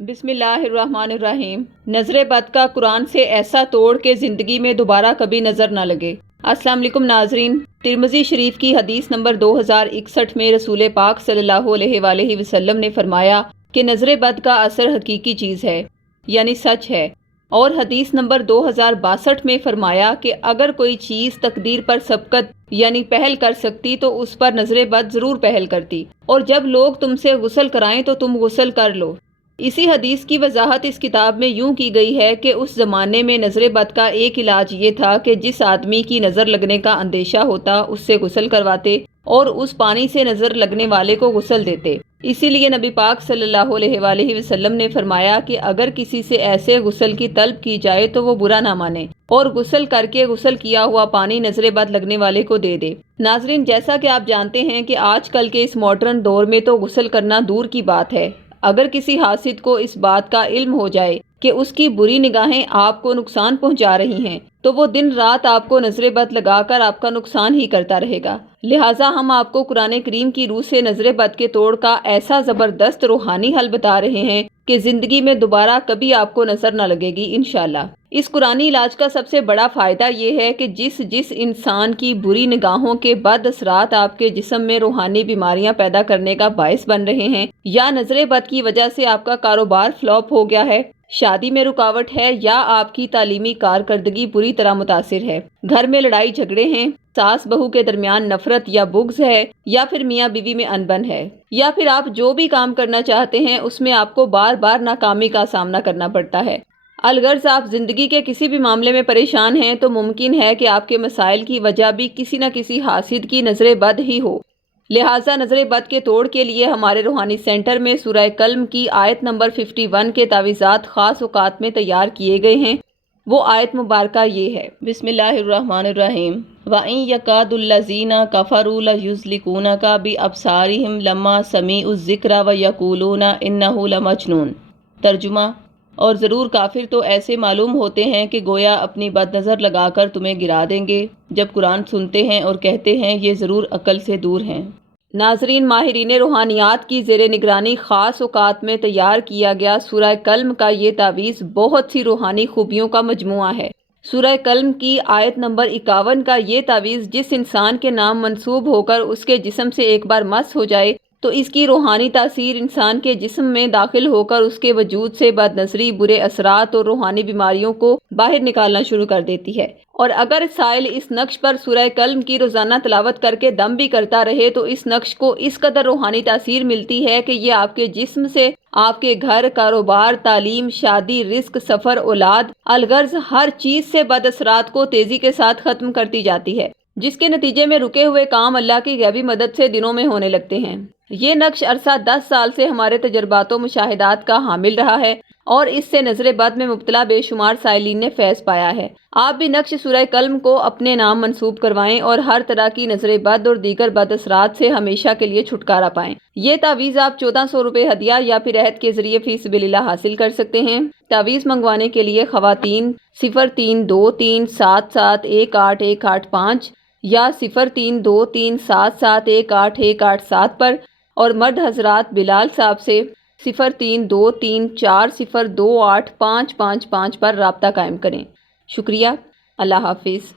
بسم اللہ الرحمن الرحیم۔ نظر بد کا قرآن سے ایسا توڑ کہ زندگی میں دوبارہ کبھی نظر نہ لگے۔ السلام علیکم ناظرین، ترمذی شریف کی حدیث نمبر 2061 میں رسول پاک صلی اللہ علیہ وآلہ وسلم نے فرمایا کہ نظر بد کا اثر حقیقی چیز ہے، یعنی سچ ہے، اور حدیث نمبر 2062 میں فرمایا کہ اگر کوئی چیز تقدیر پر سبقت یعنی پہل کر سکتی تو اس پر نظر بد ضرور پہل کرتی، اور جب لوگ تم سے غسل کرائیں تو تم غسل کر لو۔ اسی حدیث کی وضاحت اس کتاب میں یوں کی گئی ہے کہ اس زمانے میں نظر بد کا ایک علاج یہ تھا کہ جس آدمی کی نظر لگنے کا اندیشہ ہوتا اس سے غسل کرواتے اور اس پانی سے نظر لگنے والے کو غسل دیتے۔ اسی لیے نبی پاک صلی اللہ علیہ وآلہ وسلم نے فرمایا کہ اگر کسی سے ایسے غسل کی طلب کی جائے تو وہ برا نہ مانے اور غسل کر کے غسل کیا ہوا پانی نظر بد لگنے والے کو دے دے۔ ناظرین، جیسا کہ آپ جانتے ہیں کہ آج کل کے اس ماڈرن دور میں تو غسل کرنا دور کی بات ہے۔ اگر کسی حاسد کو اس بات کا علم ہو جائے کہ اس کی بری نگاہیں آپ کو نقصان پہنچا رہی ہیں تو وہ دن رات آپ کو نظر بد لگا کر آپ کا نقصان ہی کرتا رہے گا۔ لہٰذا ہم آپ کو قرآن کریم کی روح سے نظر بد کے توڑ کا ایسا زبردست روحانی حل بتا رہے ہیں کہ زندگی میں دوبارہ کبھی آپ کو نظر نہ لگے گی انشاءاللہ۔ اس قرآنی علاج کا سب سے بڑا فائدہ یہ ہے کہ جس انسان کی بری نگاہوں کے بد اثرات آپ کے جسم میں روحانی بیماریاں پیدا کرنے کا باعث بن رہے ہیں، یا نظر بد کی وجہ سے آپ کا کاروبار فلاپ ہو گیا ہے، شادی میں رکاوٹ ہے، یا آپ کی تعلیمی کارکردگی بری طرح متاثر ہے، گھر میں لڑائی جھگڑے ہیں، ساس بہو کے درمیان نفرت یا بغض ہے، یا پھر میاں بیوی میں انبن ہے، یا پھر آپ جو بھی کام کرنا چاہتے ہیں اس میں آپ کو بار بار ناکامی کا سامنا کرنا پڑتا ہے۔ الغرض آپ زندگی کے کسی بھی معاملے میں پریشان ہیں تو ممکن ہے کہ آپ کے مسائل کی وجہ بھی کسی نہ کسی حاسد کی نظر بد ہی ہو۔ لہٰذا نظر بد کے توڑ کے لیے ہمارے روحانی سینٹر میں سورہ قلم کی آیت نمبر 51 کے تعویذات خاص اوقات میں تیار کیے گئے ہیں۔ وہ آیت مبارکہ یہ ہے، بسم اللہ الرحمن الرحیم، وَإِن يَكَادُ الَّذِينَ كَفَرُوا لَيُزْلِقُونَكَ بِأَبْصَارِهِمْ لَمَّا سَمِعُوا الذِّكْرَ وَيَقُولُونَ إِنَّهُ لَمَجْنُونٌ۔ ترجمہ، اور ضرور کافر تو ایسے معلوم ہوتے ہیں کہ گویا اپنی بد نظر لگا کر تمہیں گرا دیں گے جب قرآن سنتے ہیں اور کہتے ہیں یہ ضرور عقل سے دور ہیں۔ ناظرین، ماہرین روحانیات کی زیر نگرانی خاص اوقات میں تیار کیا گیا سورہ قلم کا یہ تعویذ بہت سی روحانی خوبیوں کا مجموعہ ہے۔ سورہ قلم کی آیت نمبر 51 کا یہ تعویذ جس انسان کے نام منسوب ہو کر اس کے جسم سے ایک بار مس ہو جائے تو اس کی روحانی تاثیر انسان کے جسم میں داخل ہو کر اس کے وجود سے بد نظری، برے اثرات اور روحانی بیماریوں کو باہر نکالنا شروع کر دیتی ہے۔ اور اگر سائل اس نقش پر سورہ قلم کی روزانہ تلاوت کر کے دم بھی کرتا رہے تو اس نقش کو اس قدر روحانی تاثیر ملتی ہے کہ یہ آپ کے جسم سے آپ کے گھر، کاروبار، تعلیم، شادی، رزق، سفر، اولاد، الغرض ہر چیز سے بد اثرات کو تیزی کے ساتھ ختم کرتی جاتی ہے، جس کے نتیجے میں رکے ہوئے کام اللہ کی غیبی مدد سے دنوں میں ہونے لگتے ہیں۔ یہ نقش عرصہ 10 سال سے ہمارے تجربات و مشاہدات کا حامل رہا ہے اور اس سے نظر بد میں مبتلا بے شمار سائلین نے فیض پایا ہے۔ آپ بھی نقش سورہ قلم کو اپنے نام منسوب کروائیں اور ہر طرح کی نظر بد اور دیگر بد اثرات سے ہمیشہ کے لیے چھٹکارا پائیں۔ یہ تعویذ آپ 1400 روپے ہدیہ یا پھر عہد کے ذریعے فی سبیل اللہ حاصل کر سکتے ہیں۔ تعویذ منگوانے کے لیے خواتین 032377181885 یا 032377181887 پر، اور مرد حضرات بلال صاحب سے 0323402855 پر رابطہ قائم کریں۔ شکریہ، اللہ حافظ۔